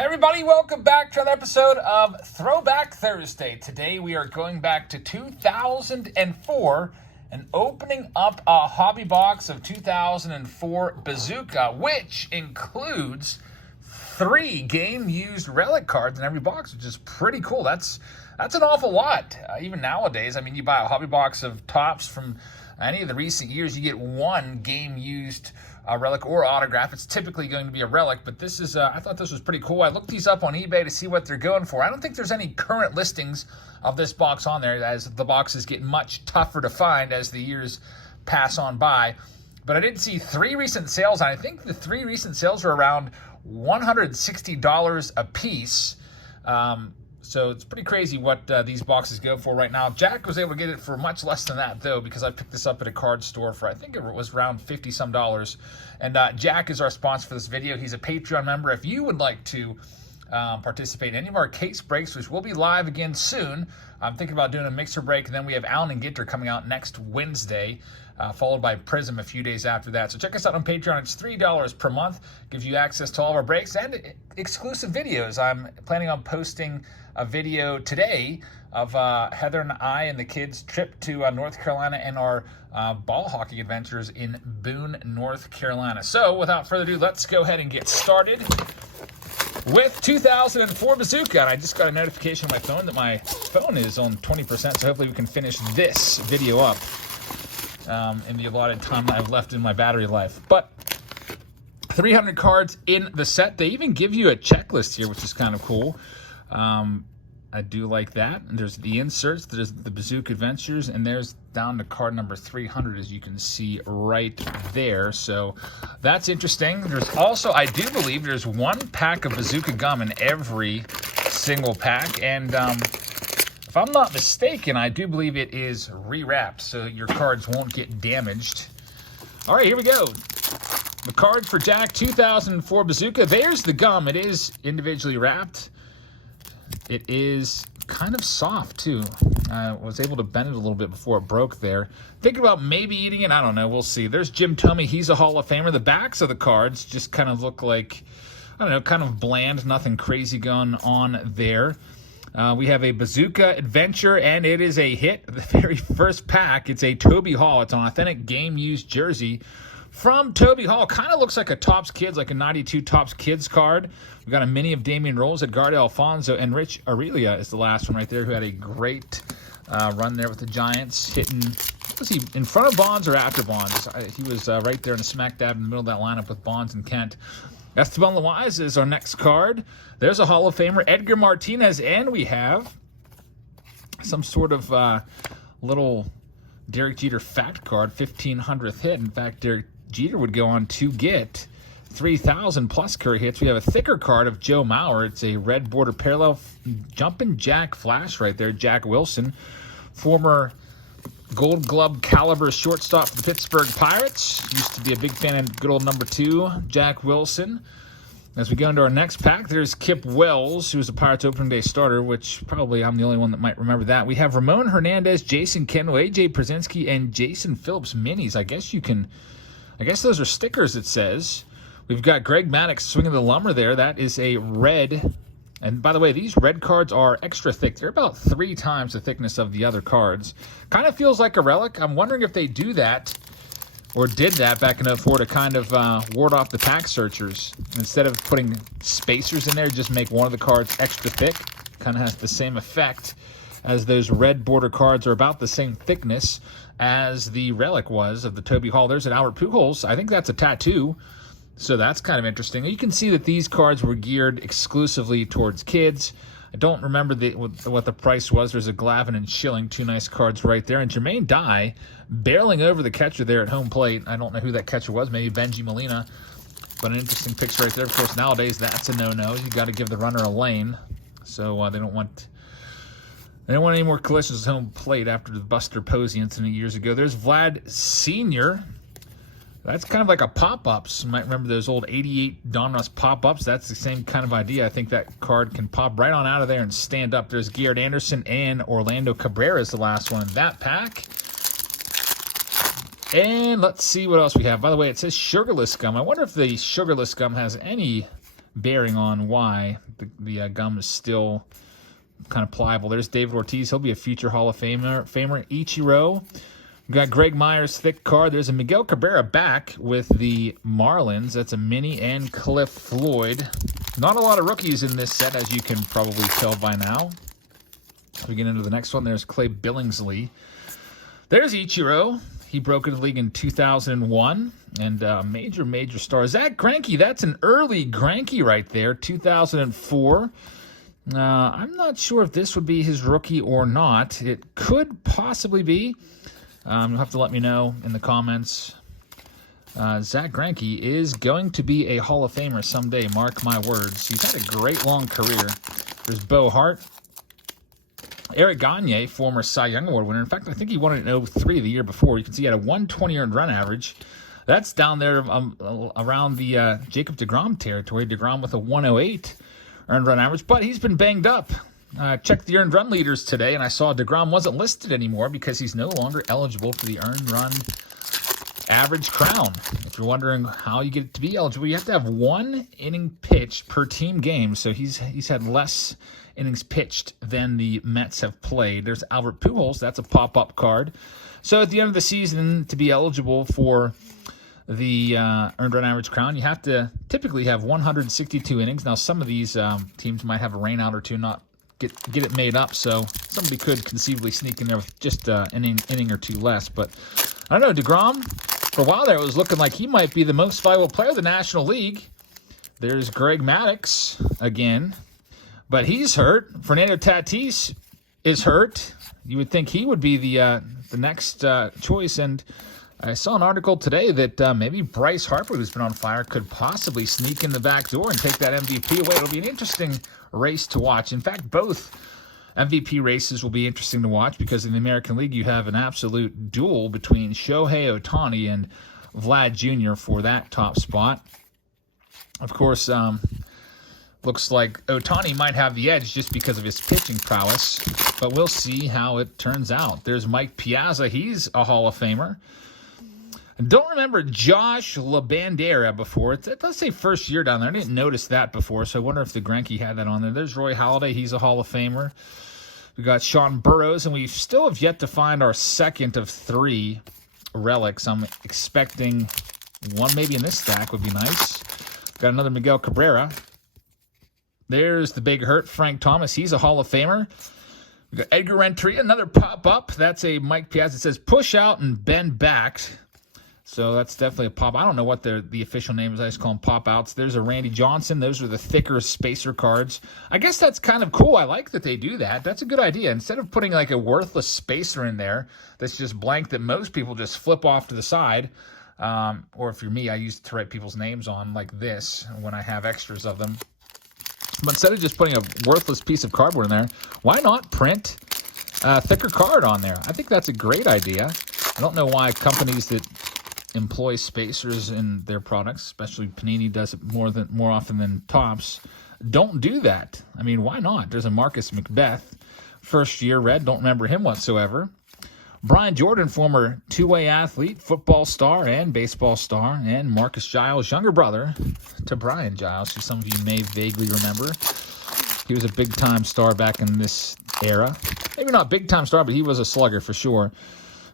Hey everybody, welcome back to another episode of Throwback Thursday. Today we are going back to 2004 and opening up a hobby box of 2004 Bazooka, which includes 3 game-used relic cards in every box, which is pretty cool. That's an awful lot. Even nowadays, I mean, you buy a hobby box of TOPPS from any of the recent years, you get 1 game-used relic or autograph. It's typically going to be a relic, but this is, I thought this was pretty cool. I looked these up on eBay to see what they're going for. I don't think there's any current listings of this box on there, as the boxes get much tougher to find as the years pass on by. But I did see 3 recent sales, and I think the 3 recent sales were around $160 a piece. So it's pretty crazy what these boxes go for right now. Jack was able to get it for much less than that, though, because I picked this up at a card store for, I think it was around $50-some. And Jack is our sponsor for this video. He's a Patreon member. If you would like to participate in any of our case breaks, which will be live again soon, I'm thinking about doing a mixer break, and then we have Allen and Ginter coming out next Wednesday, followed by Prism a few days after that. So check us out on Patreon. It's $3 per month. Gives you access to all of our breaks and exclusive videos. I'm planning on posting a video today of Heather and I and the kids' trip to North Carolina and our ball hockey adventures in Boone, North Carolina. So without further ado, let's go ahead and get started with 2004 Bazooka. And I just got a notification on my phone that my phone is on 20%, so hopefully we can finish this video up in the allotted time that I've left in my battery life. But 300 cards in the set. They even give you a checklist here, which is kind of cool. I do like that. And there's the inserts, there's the Bazooka Adventures, and there's down to card number 300, as you can see right there. So that's interesting. There's also, I do believe, there's 1 pack of Bazooka gum in every single pack. And if I'm not mistaken, I do believe it is rewrapped, so your cards won't get damaged. All right, here we go. The card for Jack, 2004 Bazooka. There's the gum. It is individually wrapped. It is kind of soft, too. I was able to bend it a little bit before it broke there. Thinking about maybe eating it. I don't know. We'll see. There's Jim Thome. He's a Hall of Famer. The backs of the cards just kind of look like, I don't know, kind of bland. Nothing crazy going on there. We have a Bazooka Adventure, and it is a hit. The very first pack, it's a Toby Hall. It's an authentic game-used jersey from Toby Hall. Kind of looks like a TOPPS Kids, like a 92 TOPPS Kids card. We've got a mini of Damian Rolls, Edgardo Alfonso, and Rich Aurilia is the last one right there, who had a great run there with the Giants, hitting, was he in front of Bonds or after Bonds? He was right there in the smack dab in the middle of that lineup with Bonds and Kent. Esteban Loaiza is our next card. There's a Hall of Famer, Edgar Martinez, and we have some sort of little Derek Jeter fact card, 1500th hit. In fact, Derek Jeter would go on to get 3,000 plus career hits. We have a thicker card of Joe Mauer. It's a red border parallel jumping jack flash right there. Jack Wilson, former Gold Glove caliber shortstop for the Pittsburgh Pirates. Used to be a big fan of good old number 2, Jack Wilson. As we go into our next pack, there's Kip Wells, who was a Pirates opening day starter, which probably I'm the only one that might remember that. We have Ramon Hernandez, Jason Kendall, A.J. Przinsky, and Jason Phillips minis. I guess those are stickers, it says. We've got Greg Maddux swinging the lumber there. That is a red. And by the way, these red cards are extra thick. They're about 3 times the thickness of the other cards. Kind of feels like a relic. I'm wondering if they do that, or did that back in 04 to kind of ward off the pack searchers. Instead of putting spacers in there, just make one of the cards extra thick. Kind of has the same effect as those red border cards are about the same thickness as the relic was of the Toby Hall. There's an Albert Pujols. I think that's a tattoo. So that's kind of interesting. You can see that these cards were geared exclusively towards kids. I don't remember what the price was. There's a Glavine and Schilling, 2 nice cards right there. And Jermaine Dye barreling over the catcher there at home plate. I don't know who that catcher was. Maybe Benji Molina. But an interesting picture right there. Of course, nowadays that's a no-no. You got to give the runner a lane. So they don't want any more collisions at home plate after the Buster Posey incident years ago. There's Vlad Sr. That's kind of like a pop-ups. You might remember those old 88 Donruss pop-ups. That's the same kind of idea. I think that card can pop right on out of there and stand up. There's Garrett Anderson and Orlando Cabrera is the last one in that pack. And let's see what else we have. By the way, it says sugarless gum. I wonder if the sugarless gum has any bearing on why the gum is still kind of pliable. There's David Ortiz. He'll be a future Hall of Famer. Ichiro. We've got Greg Myers, thick card. There's a Miguel Cabrera back with the Marlins. That's a mini, and Cliff Floyd. Not a lot of rookies in this set, as you can probably tell by now. We get into the next one. There's Clay Billingsley. There's Ichiro. He broke into the league in 2001. And major star. Zach Greinke. That's an early Greinke right there, 2004. I'm not sure if this would be his rookie or not. It could possibly be. You'll have to let me know in the comments. Zach Greinke is going to be a Hall of Famer someday, mark my words. He's had a great long career. There's Bo Hart. Eric Gagne, former Cy Young Award winner. In fact, I think he won it in 03 the year before. You can see he had a 120 earned run average. That's down there around the Jacob deGrom territory. deGrom with a 108 earned run average, but he's been banged up. Checked the earned run leaders today, and I saw deGrom wasn't listed anymore because he's no longer eligible for the earned run average crown. If you're wondering how you get to be eligible, you have to have 1 inning pitched per team game. So he's had less innings pitched than the Mets have played. There's Albert Pujols. That's a pop-up card. So at the end of the season, to be eligible for the earned run average crown, you have to typically have 162 innings. Now, some of these teams might have a rainout or two, not get it made up, so somebody could conceivably sneak in there with just an inning or two less. But I don't know, deGrom, for a while there, it was looking like he might be the most valuable player of the National League. There's Greg Maddux again, but he's hurt. Fernando Tatis is hurt. You would think he would be the next choice, and I saw an article today that maybe Bryce Harper, who's been on fire, could possibly sneak in the back door and take that MVP away. It'll be an interesting race to watch. In fact, both MVP races will be interesting to watch because in the American League, you have an absolute duel between Shohei Ohtani and Vlad Jr. for that top spot. Of course, looks like Ohtani might have the edge just because of his pitching prowess, but we'll see how it turns out. There's Mike Piazza. He's a Hall of Famer. Don't remember Josh LaBandera before. It does say first year down there. I didn't notice that before, so I wonder if the Greinke had that on there. There's Roy Halladay. He's a Hall of Famer. We got Sean Burroughs, and we still have yet to find our second of 3 relics. I'm expecting one maybe in this stack would be nice. Got another Miguel Cabrera. There's the big hurt, Frank Thomas. He's a Hall of Famer. We got Edgar Renteria, another pop-up. That's a Mike Piazza. It says push out and bend back. So that's definitely a pop. I don't know what the official name is. I just call them pop-outs. There's a Randy Johnson. Those are the thicker spacer cards. I guess that's kind of cool. I like that they do that. That's a good idea. Instead of putting like a worthless spacer in there that's just blank that most people just flip off to the side, or if you're me, I use it to write people's names on like this when I have extras of them. But instead of just putting a worthless piece of cardboard in there, why not print a thicker card on there? I think that's a great idea. I don't know why companies that employ spacers in their products, especially Panini does it more often than TOPPS, don't do that. I mean, why not? There's a Marcus Macbeth, first year red, don't remember him whatsoever. Brian Jordan, former two-way athlete, football star and baseball star, and Marcus Giles, younger brother to Brian Giles, who some of you may vaguely remember. He was a big-time star back in this era. Maybe not big-time star, but he was a slugger for sure.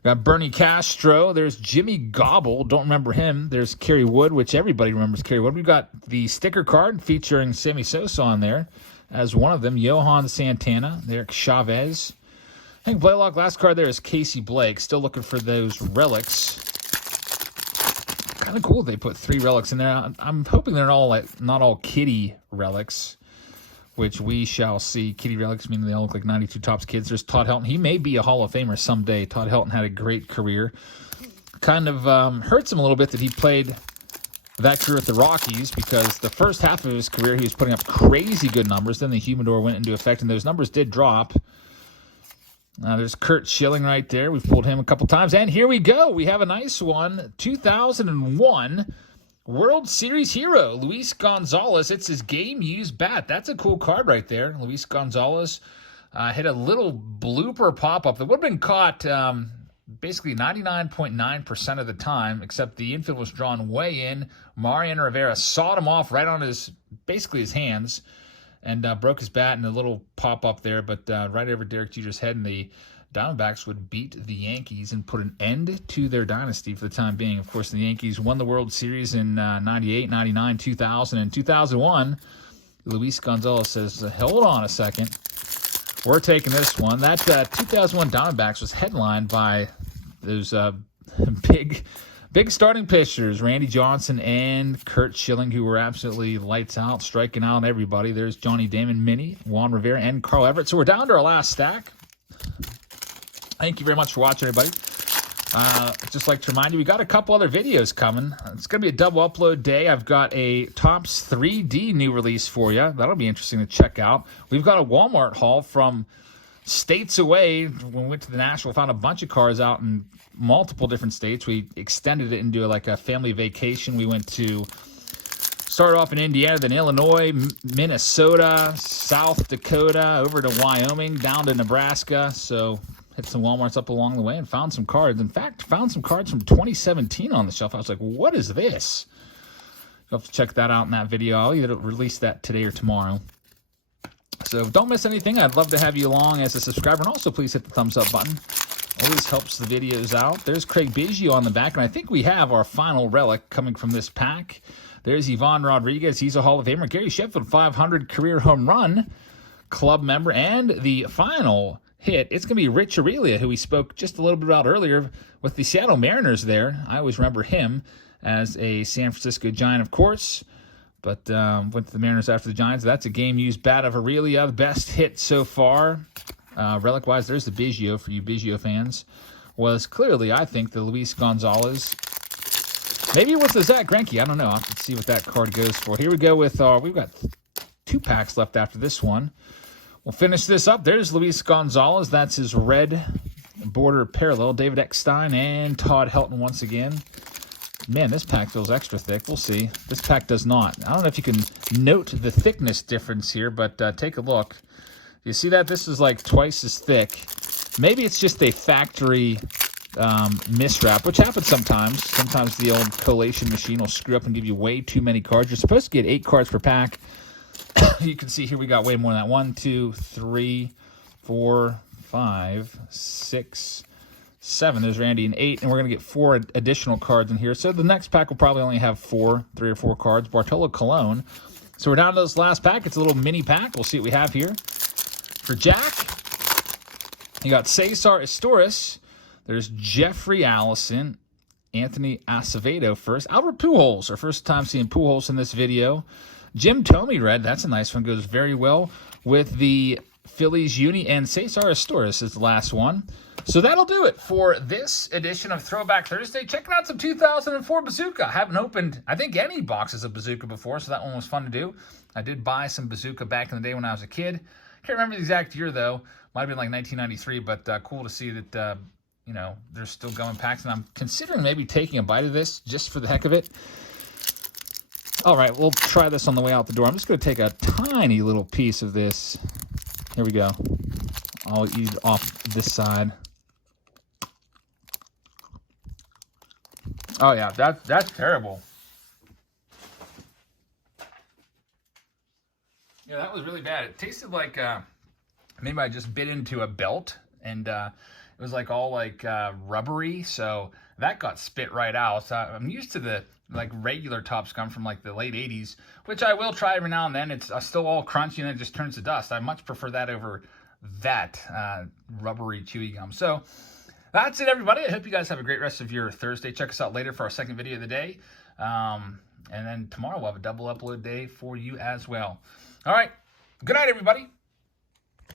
Got Bernie Castro. There's Jimmy Gobble. Don't remember him. There's Kerry Wood, which everybody remembers Kerry Wood. We've got the sticker card featuring Sammy Sosa on there as one of them. Johan Santana. Eric Chavez. I think Blaylock, last card there is Casey Blake. Still looking for those relics. Kind of cool they put 3 relics in there. I'm hoping they're all not all kitty relics, which we shall see. Kitty relics, meaning they all look like 92 Topps kids. There's Todd Helton. He may be a Hall of Famer someday. Todd Helton had a great career. Kind of hurts him a little bit that he played that career at the Rockies because the first half of his career he was putting up crazy good numbers. Then the humidor went into effect, and those numbers did drop. There's Kurt Schilling right there. We've pulled him a couple times. And here we go. We have a nice one. 2001 World Series hero, Luis Gonzalez. It's his game-used bat. That's a cool card right there. Luis Gonzalez hit a little blooper pop-up that would have been caught basically 99.9% of the time, except the infield was drawn way in. Mariano Rivera sawed him off right on basically his hands, and broke his bat in a little pop-up there, but right over Derek Jeter's head, and the Diamondbacks would beat the Yankees and put an end to their dynasty for the time being. Of course, the Yankees won the World Series in 98, 99, 2000, and 2001. Luis Gonzalez says, hold on a second. We're taking this one. That 2001 Diamondbacks was headlined by those big starting pitchers, Randy Johnson and Curt Schilling, who were absolutely lights out, striking out everybody. There's Johnny Damon, Minnie, Juan Rivera, and Carl Everett. So we're down to our last stack. Thank you very much for watching, everybody. I'd just like to remind you, we got a couple other videos coming. It's going to be a double upload day. I've got a TOPPS 3D new release for you. That'll be interesting to check out. We've got a Walmart haul from states away. When we went to the National, found a bunch of cars out in multiple different states. We extended it into like a family vacation. We started off in Indiana, then Illinois, Minnesota, South Dakota, over to Wyoming, down to Nebraska. So hit some Walmarts up along the way and found some cards. In fact, found some cards from 2017 on the shelf. I was like, what is this? You'll have to check that out in that video. I'll either release that today or tomorrow. So don't miss anything. I'd love to have you along as a subscriber. And also, please hit the thumbs up button. Always helps the videos out. There's Craig Biggio on the back. And I think we have our final relic coming from this pack. There's Ivan Rodriguez. He's a Hall of Famer. Gary Sheffield, 500 career home run club member. And the final hit, it's going to be Rich Aurilia, who we spoke just a little bit about earlier with the Seattle Mariners there. I always remember him as a San Francisco Giant, of course, but went to the Mariners after the Giants. That's a game-used bat of Aurilia, the best hit so far. Relic-wise, there's the Biggio for you Biggio fans. Was clearly, I think, the Luis Gonzalez. Maybe it was the Zach Greinke. I don't know. I'll have to see what that card goes for. Here we go with we've got 2 packs left after this one. We'll finish this up. There's Luis Gonzalez. That's his red border parallel. David Eckstein and Todd Helton once again. Man, this pack feels extra thick. We'll see. This pack does not. I don't know if you can note the thickness difference here, but take a look. You see that? This is like twice as thick. Maybe it's just a factory miswrap, which happens sometimes. Sometimes the old collation machine will screw up and give you way too many cards. You're supposed to get 8 cards per pack. You can see here we got way more than that. 1, 2, 3, 4, 5, 6, 7. There's Randy and 8, and we're going to get 4 additional cards in here. So the next pack will probably only have 3 or 4 cards. Bartolo Colon. So we're down to this last pack. It's a little mini pack. We'll see what we have here. For Jack, you got Cesar Estoril. There's Jeffrey Allison, Anthony Acevedo first. Albert Pujols, our first time seeing Pujols in this video. Jim Thome red, that's a nice one, goes very well with the Phillies uni, and Cesar Estoril is the last one. So that'll do it for this edition of Throwback Thursday. Checking out some 2004 Bazooka. I haven't opened, I think, any boxes of Bazooka before, so that one was fun to do. I did buy some Bazooka back in the day when I was a kid. Can't remember the exact year, though. Might have been like 1993, but cool to see that, you know, there's still going packs, and I'm considering maybe taking a bite of this just for the heck of it. All right, we'll try this on the way out the door. I'm just going to take a tiny little piece of this. Here we go. I'll eat it off this side. Oh, yeah, that's terrible. Yeah, that was really bad. It tasted like maybe I just bit into a belt, and it was like all like rubbery, so that got spit right out. So I'm used to the like regular Topps gum from like the late 80s, which I will try every now and then. It's still all crunchy and it just turns to dust. I much prefer that over that rubbery chewy gum. So that's it, everybody. I hope you guys have a great rest of your Thursday. Check us out later for our second video of the day. And then tomorrow we'll have a double upload day for you as well. All right. Good night, everybody.